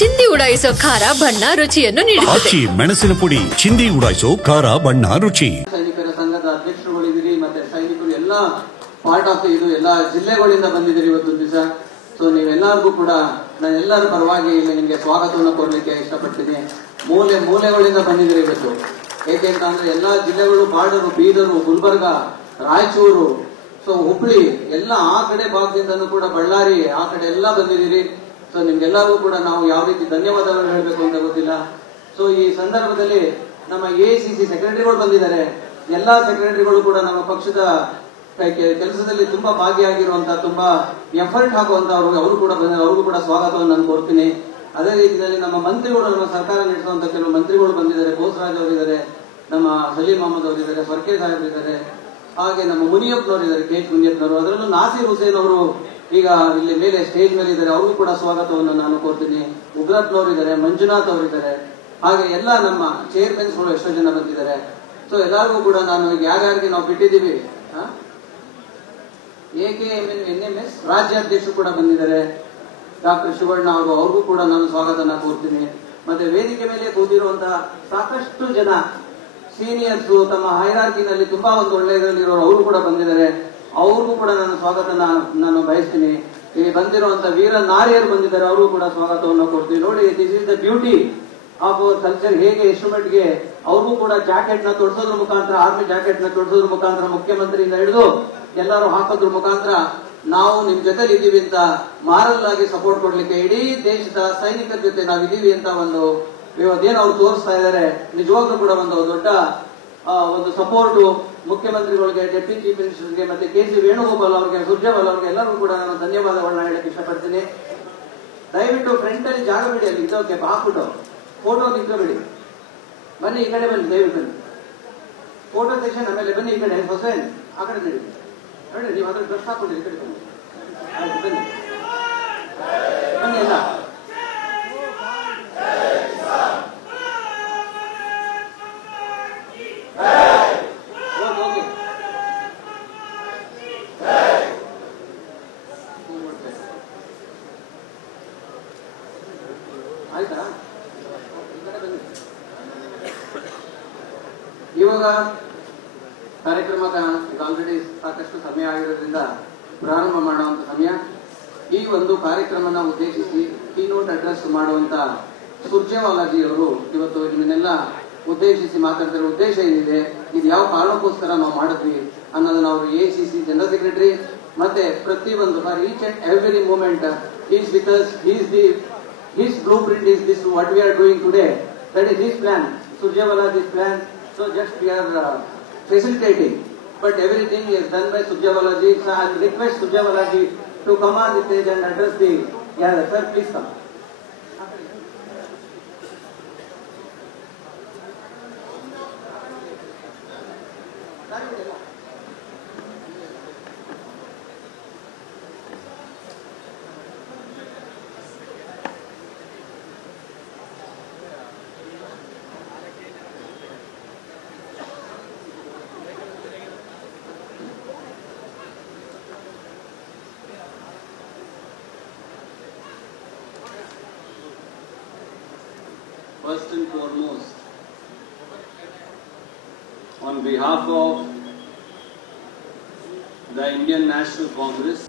ಚಿಂದಿ ಉಡಾಯಿಸೋ ಖಾರ ಬಣ್ಣ ರುಚಿಯನ್ನು ನೀಡುತ್ತದೆ. ಮೆಣಸಿನ ಪುಡಿ ಚಿಂದಿ ಉಡಾಯಿಸೋ ಖಾರ ಬಣ್ಣ ರುಚಿ. ಸೈನಿಕರ ಸಂಘದ ಅಧ್ಯಕ್ಷರುಗಳಿದ್ದೀರಿ, ಮತ್ತೆ ಸೈನಿಕರು ಎಲ್ಲ ಪಾರ್ಟ್ ಆಫ್ ಇದು ಎಲ್ಲ ಜಿಲ್ಲೆಗಳಿಂದ ಬಂದಿದ್ದೀರಿ ಇವತ್ತು ದಿವಸ. ಸೊ ನೀವೆಲ್ಲರಿಗೂ ಕೂಡ ನಾನು ಎಲ್ಲರ ಪರವಾಗಿ ಇಲ್ಲಿ ನಿಮಗೆ ಸ್ವಾಗತವನ್ನು ಕೋರ್ಲಿಕ್ಕೆ ಇಷ್ಟಪಡ್ತೀನಿ. ಮೂಲೆಗಳಿಂದ ಬಂದಿದ್ದೀರಿ ಇವತ್ತು. ಏಕೆ ಅಂತ ಅಂದ್ರೆ ಎಲ್ಲಾ ಜಿಲ್ಲೆಗಳು, ಬಾರ್ಡರು, ಬೀದರು, ಗುಲ್ಬರ್ಗ, ರಾಯಚೂರು, ಸೊ ಹುಬ್ಳಿ ಎಲ್ಲ ಆ ಕಡೆ ಭಾಗದಿಂದನೂ ಕೂಡ, ಬಳ್ಳಾರಿ ಆ ಕಡೆ ಎಲ್ಲ ಬಂದಿದ್ದೀರಿ. ಸೊ ನಿಮ್ಗೆಲ್ಲರಿಗೂ ಕೂಡ ನಾವು ಯಾವ ರೀತಿ ಧನ್ಯವಾದಗಳು ಹೇಳಬೇಕು ಅಂತ ಗೊತ್ತಿಲ್ಲ. ಸೊ ಈ ಸಂದರ್ಭದಲ್ಲಿ ನಮ್ಮ ಎಐಸಿಸಿ ಸೆಕ್ರೆಟರಿಗಳು ಬಂದಿದ್ದಾರೆ. ಎಲ್ಲಾ ಸೆಕ್ರೆಟರಿಗಳು ಕೂಡ ನಮ್ಮ ಪಕ್ಷದ ಕೆಲಸದಲ್ಲಿ ತುಂಬಾ ಭಾಗಿಯಾಗಿರುವಂತಹ, ತುಂಬಾ ಎಫರ್ಟ್ ಹಾಕುವಂತವ್ರು ಅವರು ಕೂಡ ಬಂದಿದ್ದಾರೆ. ಅವ್ರಿಗೂ ಕೂಡ ಸ್ವಾಗತವನ್ನು ನಾನು ಕೋರ್ತೀನಿ. ಅದೇ ರೀತಿಯಲ್ಲಿ ನಮ್ಮ ಮಂತ್ರಿಗಳು, ನಮ್ಮ ಸರ್ಕಾರ ನಡೆಸುವಂತ ಕೆಲವು ಮಂತ್ರಿಗಳು ಬಂದಿದ್ದಾರೆ. ಬೋಸರಾಜ್ ಅವರಿದ್ದಾರೆ, ನಮ್ಮ ಸಲೀಂ ಅಹಮದ್ ಅವರಿದ್ದಾರೆ, ಫರ್ಕೆ ಸಾಹೇಬ್ ಇದ್ದಾರೆ, ಹಾಗೆ ನಮ್ಮ ಮುನಿಯಪ್ಪನವರು ಇದ್ದಾರೆ, ಕೆ ಎಚ್ ಮುನಿಯಪ್ಪನವರು. ಅದರಲ್ಲೂ ನಾಸೀರ್ ಹುಸೇನ್ ಅವರು ಈಗ ಇಲ್ಲಿ ಮೇಲೆ ಸ್ಟೇಜ್ ಮೇಲೆ ಇದ್ದಾರೆ. ಅವ್ರಿಗೂ ಕೂಡ ಸ್ವಾಗತವನ್ನು ನಾನು ಕೋರ್ತೀನಿ. ಉಗ್ರಪ್ಪನವರು ಇದ್ದಾರೆ, ಮಂಜುನಾಥ್ ಅವರಿದ್ದಾರೆ, ಹಾಗೆ ಎಲ್ಲ ನಮ್ಮ ಚೇರ್ಮನ್ಸ್ಗಳು ಎಷ್ಟೋ ಜನ ಬಂದಿದ್ದಾರೆ. ಸೊ ಎಲ್ಲರಿಗೂ ಕೂಡ ನಾನು ಈಗ ಯಾರ್ಯಾರಿಗೆ ನಾವು ಬಿಟ್ಟಿದ್ದೀವಿ, AKMNMS ರಾಜ್ಯಾಧ್ಯಕ್ಷರು ಕೂಡ ಬಂದಿದ್ದಾರೆ, ಡಾಕ್ಟರ್ ಶಿವಣ್ಣ ಅವರು. ಅವ್ರಿಗೂ ಕೂಡ ನಾನು ಸ್ವಾಗತನ ಕೋರ್ತೀನಿ. ಮತ್ತೆ ವೇದಿಕೆ ಮೇಲೆ ಕೂತಿರುವಂತಹ ಸಾಕಷ್ಟು ಜನ ಸೀನಿಯರ್ಸ್, ತಮ್ಮ ಹೈರಾರ್ಕಿನಲ್ಲಿ ತುಂಬಾ ಒಂದು ಒಳ್ಳೆ ಇದರಲ್ಲಿರೋರು, ಅವರು ಕೂಡ ಬಂದಿದ್ದಾರೆ. ಅವ್ರಿಗೂ ಕೂಡ ನಾನು ಸ್ವಾಗತನ ನಾನು ಬಯಸ್ತೀನಿ. ಇಲ್ಲಿ ಬಂದಿರುವಂತ ವೀರ ನಾರಿಯರು ಬಂದಿದ್ದಾರೆ, ಅವರು ಕೂಡ ಸ್ವಾಗತವನ್ನು ಕೊಡ್ತೀವಿ. ನೋಡಿ, this is the beauty of our culture. ಹೇಗೆ ಎಷ್ಟು ಮಟ್ಟಿಗೆ ಅವ್ರಿಗೂ ಕೂಡ ಜಾಕೆಟ್ ನ ತೊಡಿಸೋದ್ರ ಮುಖಾಂತರ, ಆರ್ಮಿ ಜಾಕೆಟ್ ನ ತೊಡಿಸೋದ್ರ ಮುಖಾಂತರ, ಮುಖ್ಯಮಂತ್ರಿಯಿಂದ ಹಿಡಿದು ಎಲ್ಲರೂ ಹಾಕೋದ್ರ ಮುಖಾಂತರ ನಾವು ನಿಮ್ ಜೊತೆಲಿ ಇದೀವಿ ಅಂತ ಮಾರಲ್ ಆಗಿ ಸಪೋರ್ಟ್ ಕೊಡ್ಲಿಕ್ಕೆ ಇಡೀ ದೇಶದ ಸೈನಿಕರ ಜೊತೆ ನಾವಿದೀವಿ ಅಂತ ಒಂದು ಅದೇನು ಅವ್ರು ತೋರಿಸ್ತಾ ಇದ್ದಾರೆ. ನಿಜವಾಗ್ಲೂ ಕೂಡ ಒಂದು ದೊಡ್ಡ ಒಂದು ಸಪೋರ್ಟ್ ಮುಖ್ಯಮಂತ್ರಿಗಳಿಗೆ, ಡೆಪ್ಟಿ ಚೀಫ್ ಮಿನಿಸ್ಟರ್ಗೆ, ಮತ್ತೆ KC ವೇಣುಗೋಪಾಲ್ ಅವರಿಗೆ, ಸುರ್ಜೇವಾಲ್ ಅವರಿಗೆ ಎಲ್ಲರಿಗೂ ಕೂಡ ನಾನು ಧನ್ಯವಾದಗಳನ್ನ ಹೇಳಕ್ಕೆ ಇಷ್ಟಪಡ್ತೀನಿ. ದಯವಿಟ್ಟು ಫ್ರಂಟ್ ಅಲ್ಲಿ ಜಾಗ ಬಿಡಿ, ಅಲ್ಲಿ ಇದಕ್ಕೆ ಹಾಕ್ಬಿಟ್ಟು ಫೋಟೋ ನಿಂತ್ಕೊಬಿಡಿ. ಬನ್ನಿ, ಈ ಕಡೆ ಬನ್ನಿ, ದಯವಿಟ್ಟು ಫೋಟೋ ಸೆಕ್ಷನ್. ಆಮೇಲೆ ಬನ್ನಿ ಈ ಕಡೆ, ಹೊಸೇನ್ ಆ ಕಡೆ ನಡಿ. ನೋಡಿ, ನೀವು ಅದ್ರ ಡ್ರೆಸ್ ಹಾಕೊಂಡಿರಿ, ಈ ಕಡೆ ಬನ್ನಿ. ಆಯ್ತು, ಬನ್ನಿ ಬನ್ನಿ ಎಲ್ಲ. ಆಯ್ತಾ? ಇವಾಗ ಕಾರ್ಯಕ್ರಮ ಆಲ್ರೆಡಿ ಸಾಕಷ್ಟು ಸಮಯ ಆಗಿರೋದ್ರಿಂದ ಪ್ರಾರಂಭ ಮಾಡುವಂತ ಸಮಯ. ಈ ಒಂದು ಕಾರ್ಯಕ್ರಮನ ಉದ್ದೇಶಿಸಿ ಕೀನೋಟ್ ಅಡ್ರೆಸ್ ಮಾಡುವಂತ ಸುರ್ಜೇವಾಲಾಜಿ ಅವರು ಇವತ್ತು ನಿಮ್ಮನ್ನೆಲ್ಲ ಉದ್ದೇಶಿಸಿ ಮಾತಾಡ್ತಿರೋ ಉದ್ದೇಶ ಏನಿದೆ, ಇದು ಯಾವ ಕಾರಣಕ್ಕೋಸ್ಕರ ನಾವು ಮಾಡಿದ್ವಿ ಅನ್ನೋದನ್ನ ಅವರು AICC ಜನರಲ್ ಸೆಕ್ರೆಟರಿ ಮತ್ತೆ ಪ್ರತಿಯೊಂದು for each and every moment is with us. His blueprint is this, what we are doing today. That is his plan, Surjewalaji's plan. So just we are facilitating, but everything is done by Surjewalaji. So I request Surjewalaji to come on the stage and address the gather. Sir, please come. First and foremost, on behalf of the Indian National Congress,